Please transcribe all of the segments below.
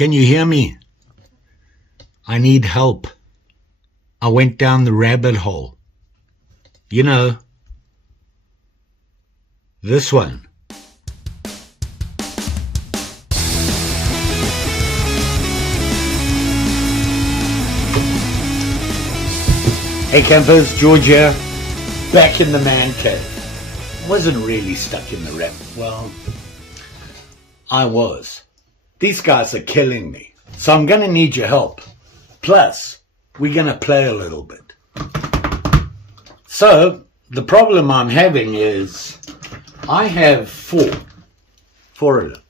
Can you hear me? I need help. I went down the rabbit hole. You know, this one. Hey campers, George here, back in the man cave. Wasn't really stuck in the rabbit. Well, I was. These guys are killing me, so I'm going to need your help. Plus, we're going to play a little bit. So, the problem I'm having is, I have four of them,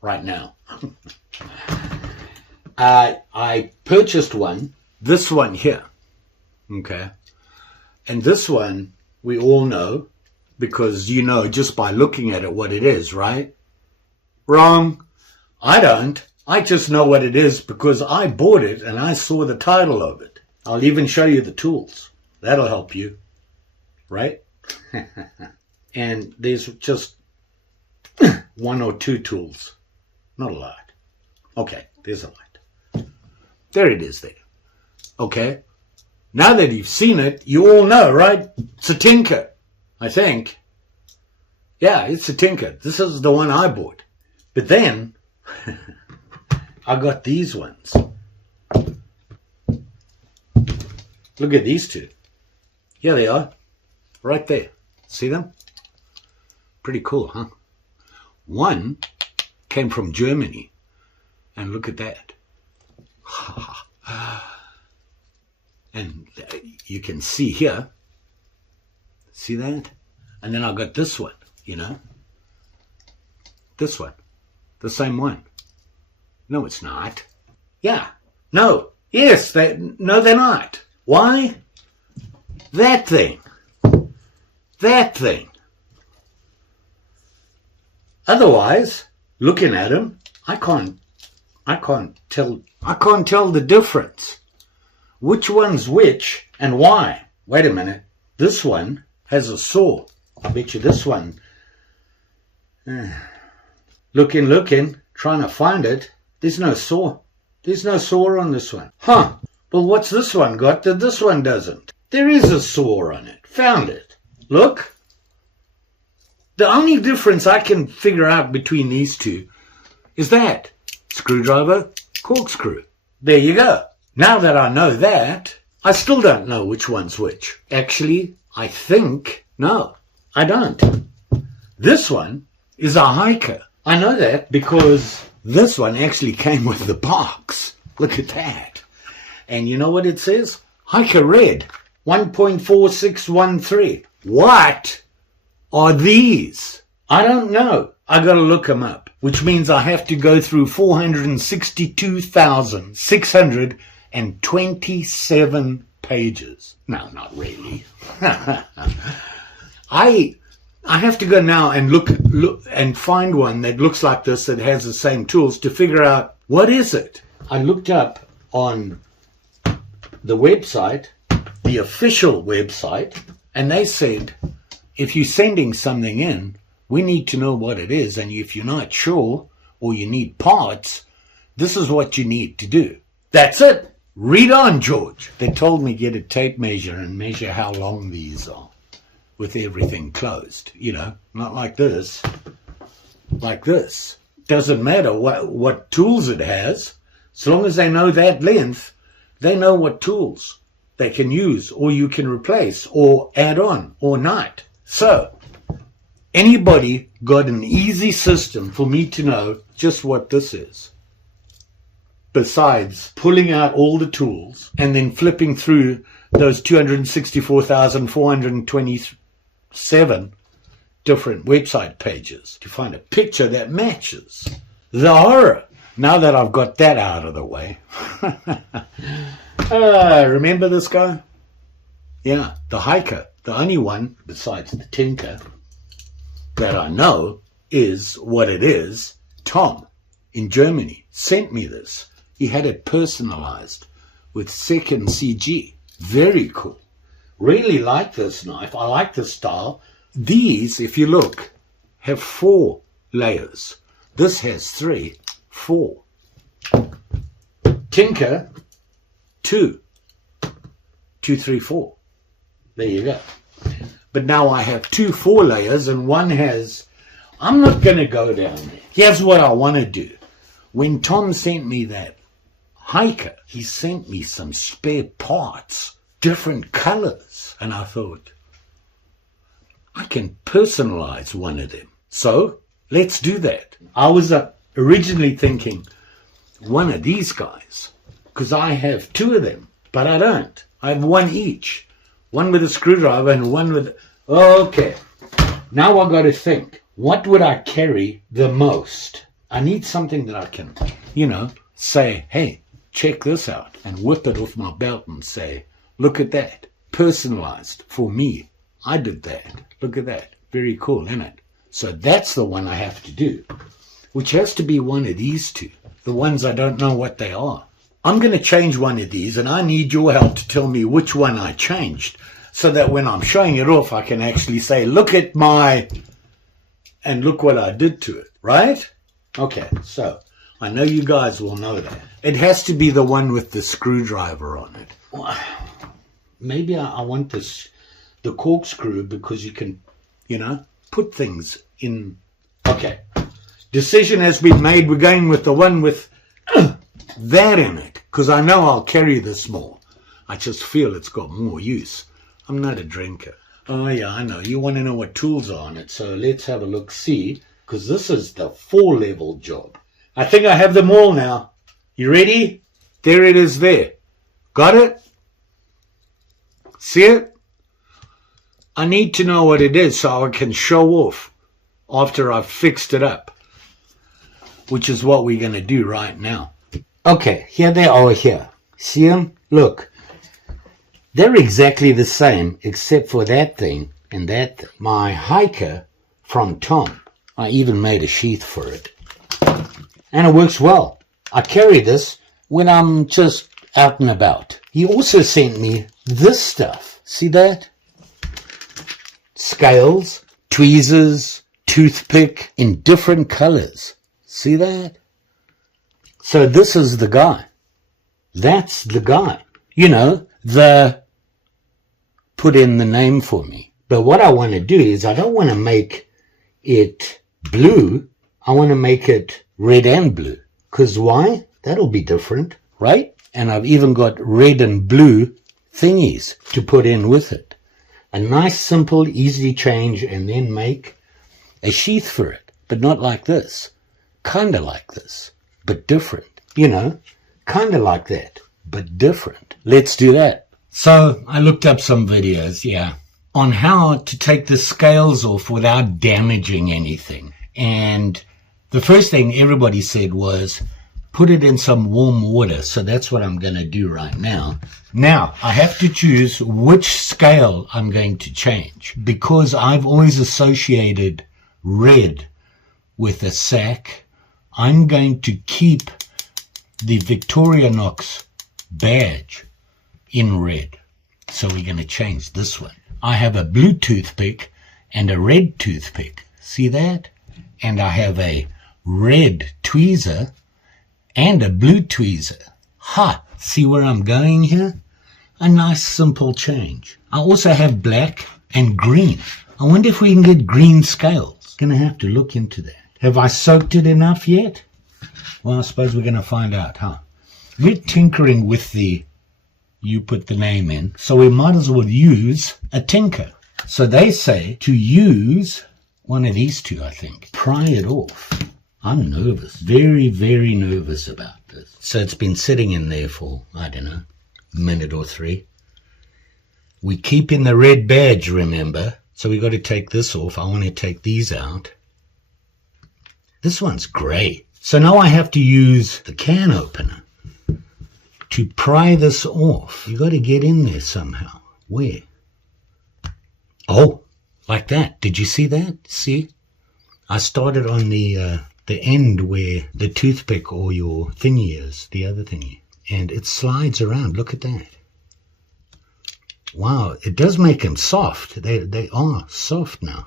right now. I purchased one, this one here, okay? And this one, we all know, because you know just by looking at it what it is, right? Wrong. I don't. I just know what it is because I bought it and I saw the title of it. I'll even show you the tools. That'll help you, right? And there's just one or two tools. Not a lot. Okay, there's a lot. There it is there. Okay. Now that you've seen it, you all know, right? It's a Tinker, I think. Yeah, it's a Tinker. This is the one I bought. But then, I got these ones. Look at these two. Here they are. Right there. See them? Pretty cool, huh? One came from Germany. And look at that. And you can see here. See that? And then I got this one, you know. This one. The same one. No, it's not. Yeah. No. Yes. No, they're not. Why? That thing. That thing. Otherwise, looking at them, I can't tell the difference. Which one's which and why? Wait a minute. This one has a saw. I bet you this one. Looking, trying to find it. There's no saw. There's no saw on this one. Huh. Well, what's this one got that this one doesn't? There is a saw on it. Found it. Look. The only difference I can figure out between these two is that. Screwdriver, corkscrew. There you go. Now that I know that, I still don't know which one's which. Actually, I think, no, I don't. This one is a hiker. I know that because this one actually came with the box. Look at that. And you know what it says? Hiker Red, 1.4613. What are these? I don't know. I got to look them up, which means I have to go through 462,627 pages. No, not really. I have to go now and look and find one that looks like this, that has the same tools, to figure out what is it. I looked up on the website, the official website, and they said, if you're sending something in, we need to know what it is, and if you're not sure or you need parts, this is what you need to do. That's it. Read on, George. They told me get a tape measure and measure how long these are with everything closed. You know, not like this. Like this. Doesn't matter what tools it has. As long as they know that length, they know what tools they can use or you can replace or add on or not. So, anybody got an easy system for me to know just what this is? Besides pulling out all the tools and then flipping through those 264,427 different website pages to find a picture that matches. The horror. Now that I've got that out of the way. Remember this guy? Yeah, the hiker. The only one besides the Tinker that I know is what it is. Tom in Germany sent me this. He had it personalized with second CG. Very cool. Really like this knife. I like the style. These, if you look, have 4 layers. This has 3. 4. Tinker, 2. 2, 3, 4. There you go. But now I have 2 4 layers, and one has... I'm not going to go down there. Here's what I want to do. When Tom sent me that hiker, he sent me some spare parts, different colors. And I thought, I can personalize one of them. So let's do that. I was originally thinking one of these guys, because I have 2 of them, but I don't. I have 1 each. One with a screwdriver and one with... Okay. Now I've got to think. What would I carry the most? I need something that I can, say, hey, check this out, and whip it off my belt and say, look at that. Personalized for me. I did that. Look at that. Very cool, isn't it? So that's the one I have to do, which has to be one of these 2, the ones I don't know what they are. I'm going to change one of these, and I need your help to tell me which one I changed, so that when I'm showing it off, I can actually say, look at my... and look what I did to it, right? Okay, so I know you guys will know that. It has to be the one with the screwdriver on it. Maybe I want the corkscrew, because you can, put things in. Okay, decision has been made. We're going with the one with that in it, because I know I'll carry this more. I just feel it's got more use. I'm not a drinker. Oh yeah, I know. You want to know what tools are on it, so let's have a look, see, because this is the 4-level job. I think I have them all now. You ready? There it is there. Got it? See it? I need to know what it is so I can show off after I've fixed it up, which is what we're going to do right now. Okay, here they are here. See them? Look. They're exactly the same, except for that thing and that thing. My hiker from Tom, I even made a sheath for it. And it works well. I carry this when I'm just out and about. He also sent me this stuff. See that? Scales, tweezers, toothpick in different colors. See that? So this is the guy. That's the guy. Put in the name for me. But what I want to do is I don't want to make it blue. I want to make it red and blue. Because why? That'll be different, right? And I've even got red and blue thingies to put in with it. A nice, simple, easy change, and then make a sheath for it. But not like this. Kind of like this, but different. Kind of like that, but different. Let's do that. So I looked up some videos, on how to take the scales off without damaging anything. And the first thing everybody said was, put it in some warm water. So that's what I'm going to do right now. Now, I have to choose which scale I'm going to change, because I've always associated red with a sack. I'm going to keep the Victorinox badge in red. So we're going to change this one. I have a blue toothpick and a red toothpick. See that? And I have a red tweezer and a blue tweezer. Ha! See where I'm going here? A nice simple change. I also have black and green. I wonder if we can get green scales. Gonna have to look into that. Have I soaked it enough yet? Well, I suppose we're gonna find out, huh? We're tinkering with the, you put the name in, so we might as well use a tinker. So they say to use one of these 2, I think. Pry it off. I'm nervous, very, very nervous about this. So it's been sitting in there for, I don't know, a minute or 3. We keep in the red badge, remember? So we got to take this off. I want to take these out. This one's grey. So now I have to use the can opener to pry this off. You got to get in there somehow. Where? Oh, like that. Did you see that? See? I started on the end where the toothpick or your thingy is, the other thingy. And it slides around. Look at that. Wow, it does make them soft. They are soft now.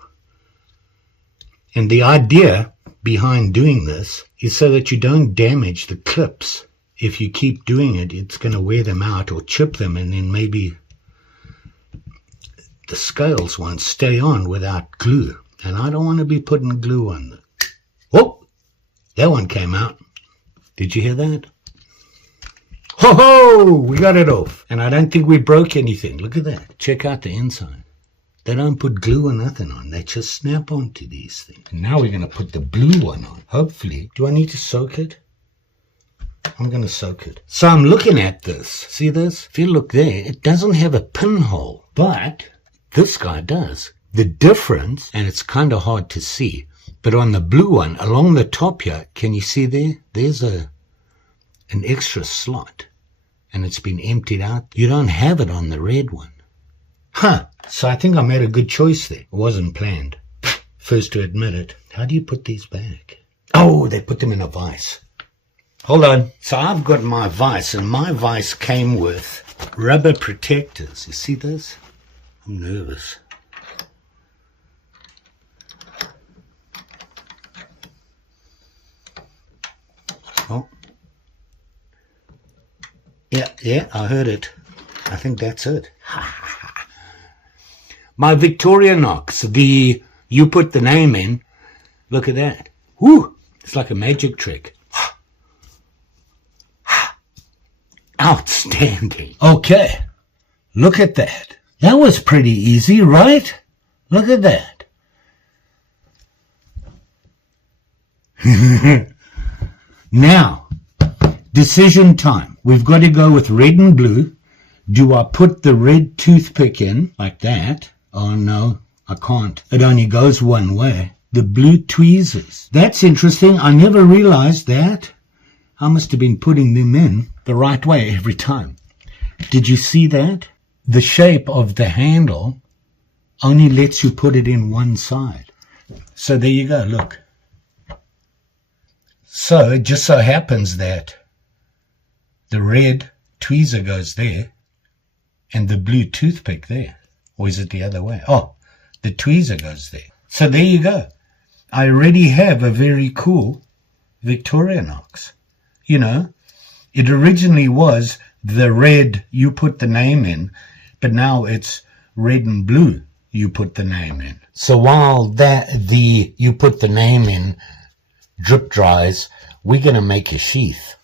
And the idea behind doing this is so that you don't damage the clips. If you keep doing it, it's going to wear them out or chip them, and then maybe the scales won't stay on without glue. And I don't want to be putting glue on them. Oh, that one came out. Did you hear that? Ho ho! We got it off. And I don't think we broke anything. Look at that. Check out the inside. They don't put glue or nothing on. They just snap onto these things. And now we're going to put the blue one on. Hopefully. Do I need to soak it? I'm going to soak it. So I'm looking at this. See this? If you look there, it doesn't have a pinhole. But this guy does. The difference, and it's kind of hard to see, but on the blue one, along the top here, can you see there? There's an extra slot. And it's been emptied out. You don't have it on the red one. Huh. So I think I made a good choice there. It wasn't planned. First to admit it. How do you put these back? Oh, they put them in a vise. Hold on. So I've got my vise, and my vise came with rubber protectors. You see this? I'm nervous. Oh. Yeah, I heard it. I think that's it. My Victorinox, you put the name in. Look at that. Woo! It's like a magic trick. Outstanding. Okay. Look at that. That was pretty easy, right? Look at that. Now, decision time. We've got to go with red and blue. Do I put the red toothpick in like that? Oh no, I can't. It only goes one way. The blue tweezers. That's interesting. I never realized that. I must have been putting them in the right way every time. Did you see that? The shape of the handle only lets you put it in one side. So there you go, look. So it just so happens that the red tweezer goes there and the blue toothpick there. Or is it the other way? Oh, the tweezer goes there. So there you go. I already have a very cool Victorinox. You know, it originally was the red, you put the name in, but now it's red and blue, you put the name in. So while the you put the name in drip dries, we're going to make a sheath.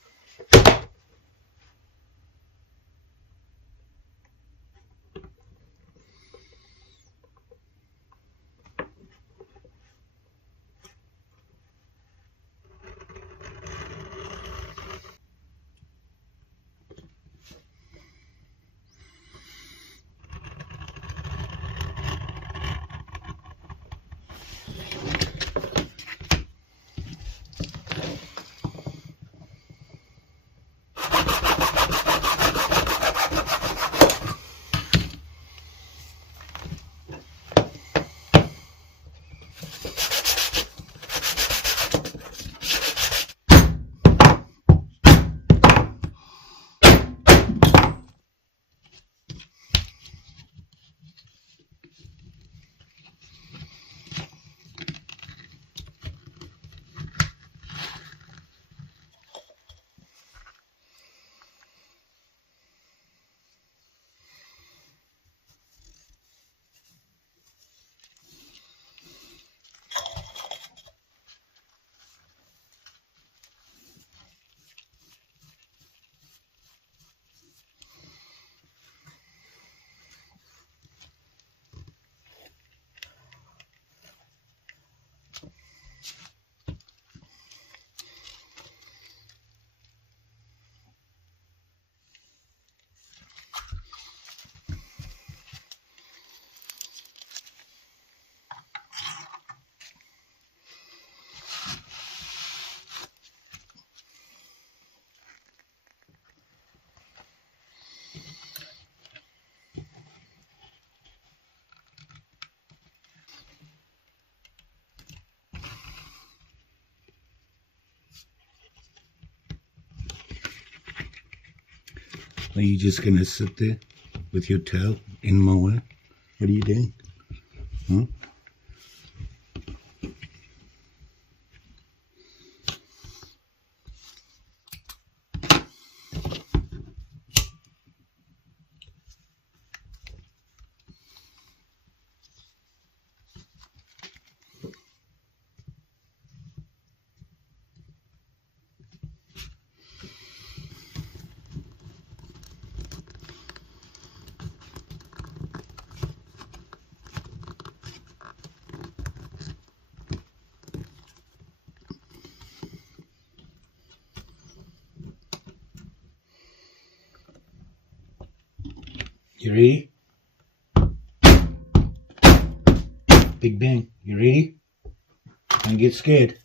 Are you just going to sit there with your tail in my way? What are you doing? You ready? Big bang. You ready? Don't get scared.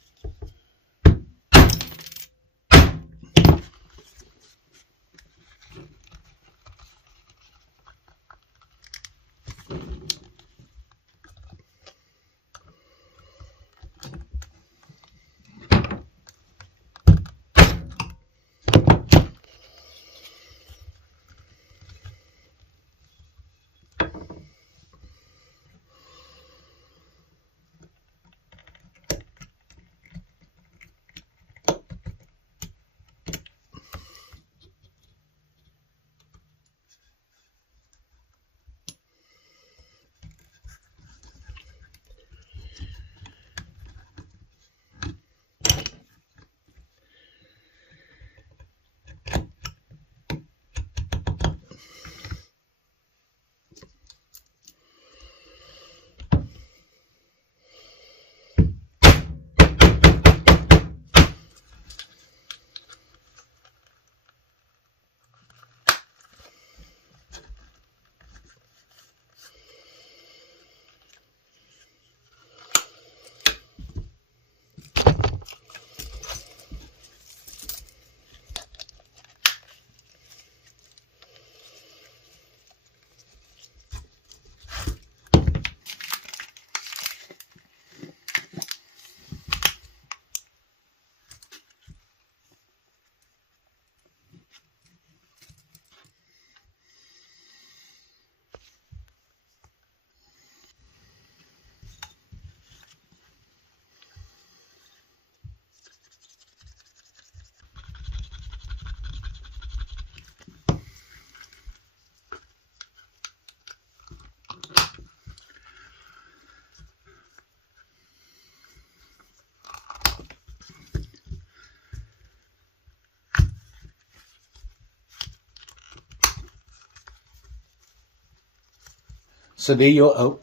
So there you are. Oh,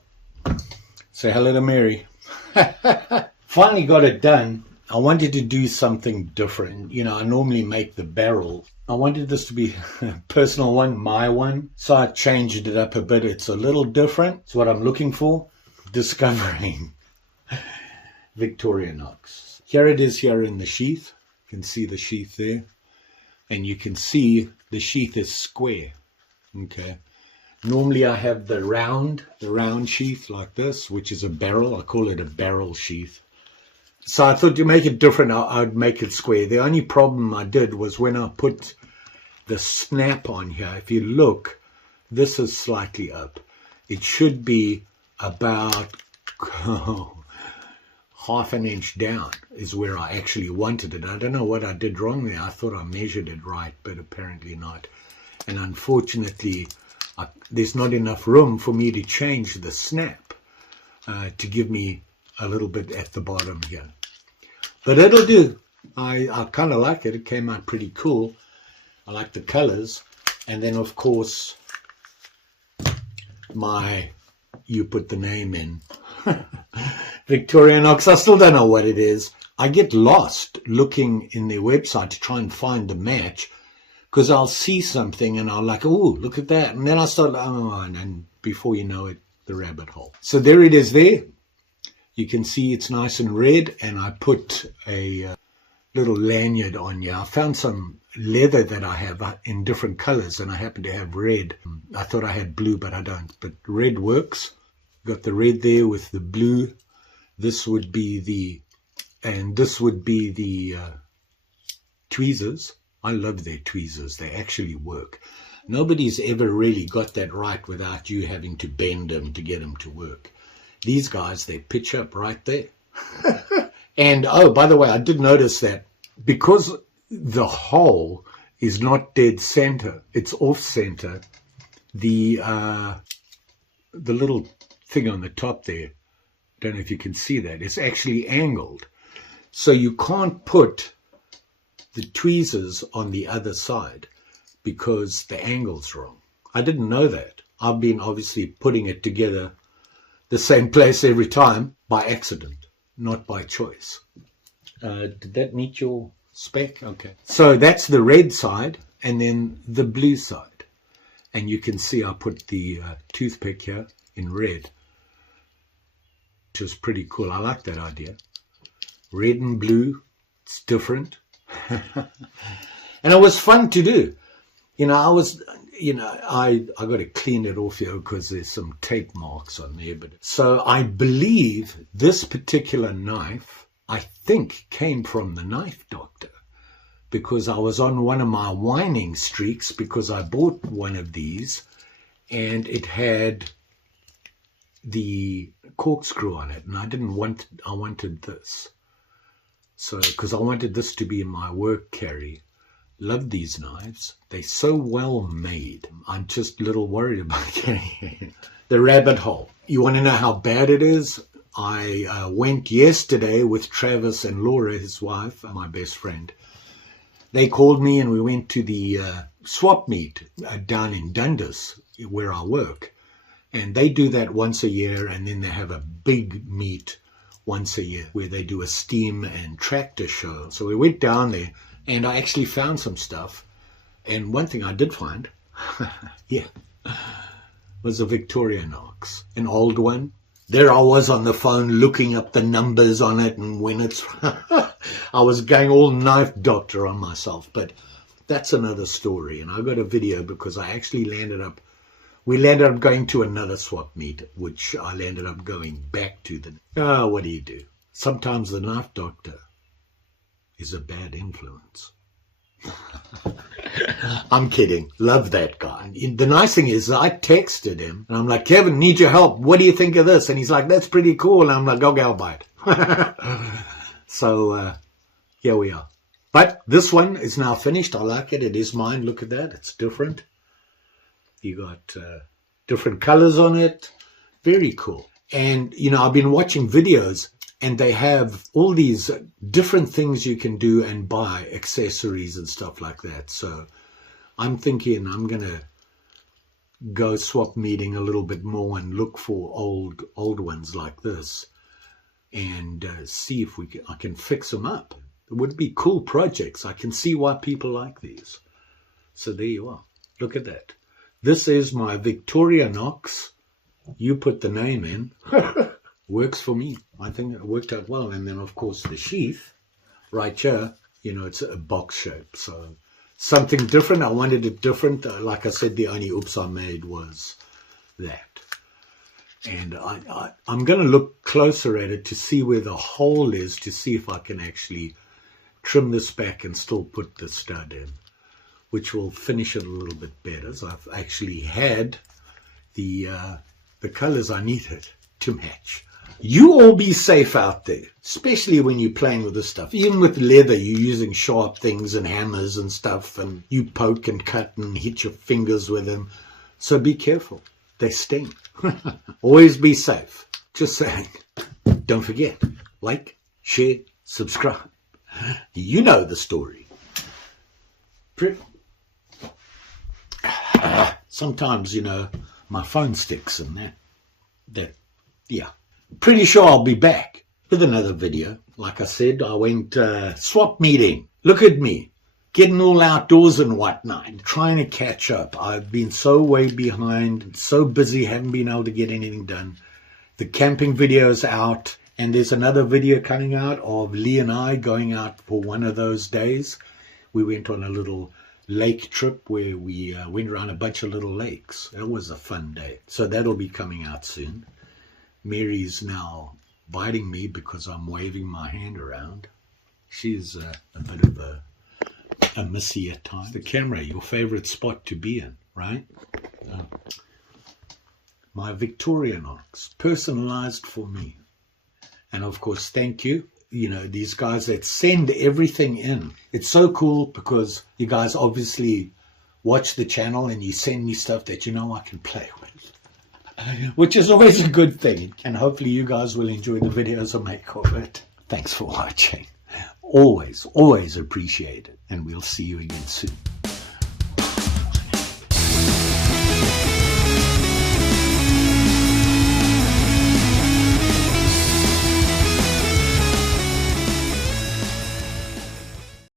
say hello to Mary. Finally got it done. I wanted to do something different. You know, I normally make the barrel. I wanted this to be a personal one, my one. So I changed it up a bit. It's a little different. It's what I'm looking for. Discovering Victorinox. Here it is here in the sheath. You can see the sheath there. And you can see the sheath is square. Okay. Normally I have the round sheath like this, which is a barrel. I call it a barrel sheath. So I thought to make it different, I'd make it square. The only problem I did was when I put the snap on here, if you look, this is slightly up. It should be about half an inch down is where I actually wanted it. I don't know what I did wrong there. I thought I measured it right, but apparently not. And unfortunately, there's not enough room for me to change the snap to give me a little bit at the bottom here. But it'll do. I kind of like it. It came out pretty cool. I like the colors. And then, of course, you put the name in. Victorinox. I still don't know what it is. I get lost looking in their website to try and find a match. Because I'll see something and I'll like, oh, look at that. And then I start, and before you know it, the rabbit hole. So there it is there. You can see it's nice and red. And I put a little lanyard on here. I found some leather that I have in different colors. And I happen to have red. I thought I had blue, but I don't. But red works. Got the red there with the blue. This would be the tweezers. I love their tweezers. They actually work. Nobody's ever really got that right without you having to bend them to get them to work. These guys, they pitch up right there. And, oh, by the way, I did notice that because the hole is not dead center, it's off center, the little thing on the top there, don't know if you can see that, it's actually angled. So you can't put the tweezers on the other side because the angle's wrong. I didn't know that. I've been obviously putting it together the same place every time by accident, not by choice. Did that meet your spec? Okay. So that's the red side and then the blue side. And you can see I put the toothpick here in red, which is pretty cool. I like that idea. Red and blue, it's different. And it was fun to do. You know, I got to clean it off here because there's some tape marks on there. But so I believe this particular knife, I think, came from the knife doctor, because I was on one of my whining streaks because I bought one of these and it had the corkscrew on it, and I wanted this. So, because I wanted this to be in my work carry. Love these knives. They're so well made. I'm just a little worried about carrying it. The rabbit hole. You want to know how bad it is? I went yesterday with Travis and Laura, his wife, my best friend. They called me and we went to the swap meet down in Dundas, where I work. And they do that once a year, and then they have a big meet once a year where they do a steam and tractor show. So we went down there and I actually found some stuff. And one thing I did find, yeah, was a Victorinox, an old one. There I was on the phone looking up the numbers on it and when it's... I was going all knife doctor on myself, but that's another story. And I got a video because I actually we landed up going to another swap meet, which I landed up going back to. What do you do? Sometimes the knife doctor is a bad influence. I'm kidding. Love that guy. The nice thing is I texted him and I'm like, Kevin, need your help. What do you think of this? And he's like, that's pretty cool. And I'm like, okay, I'll buy it. So here we are. But this one is now finished. I like it. It is mine. Look at that. It's different. You got different colors on it. Very cool. And, you know, I've been watching videos and they have all these different things you can do and buy, accessories and stuff like that. So I'm thinking I'm going to go swap meeting a little bit more and look for old ones like this and see if I can fix them up. It would be cool projects. I can see why people like these. So there you are. Look at that. This is my Victorinox. You put the name in. Works for me. I think it worked out well. And then, of course, the sheath right here, you know, it's a box shape. So something different. I wanted it different. Like I said, the only oops I made was that. And I'm going to look closer at it to see where the hole is, to see if I can actually trim this back and still put the stud in, which will finish it a little bit better. So I've actually had the colors I needed to match. You all be safe out there, especially when you're playing with this stuff. Even with leather, you're using sharp things and hammers and stuff, and you poke and cut and hit your fingers with them. So be careful. They sting. Always be safe. Just saying. Don't forget, like, share, subscribe. You know the story. Sometimes, you know, my phone sticks and that, yeah. Pretty sure I'll be back with another video. Like I said, I went swap meeting. Look at me, getting all outdoors and whatnot, trying to catch up. I've been so way behind, so busy, haven't been able to get anything done. The camping video's out, and there's another video coming out of Lee and I going out for one of those days. We went on a little lake trip where we went around a bunch of little lakes. It was a fun day. So that'll be coming out soon. Mary's now biting me because I'm waving my hand around. She's a bit of a missy at times. The camera, your favorite spot to be in, right? My Victorinox, personalized for me. And of course, thank you. You know, these guys that send everything in. It's so cool because you guys obviously watch the channel and you send me stuff that you know I can play with, which is always a good thing. And hopefully you guys will enjoy the videos I make of it. Thanks for watching. Always, always appreciate it. And we'll see you again soon.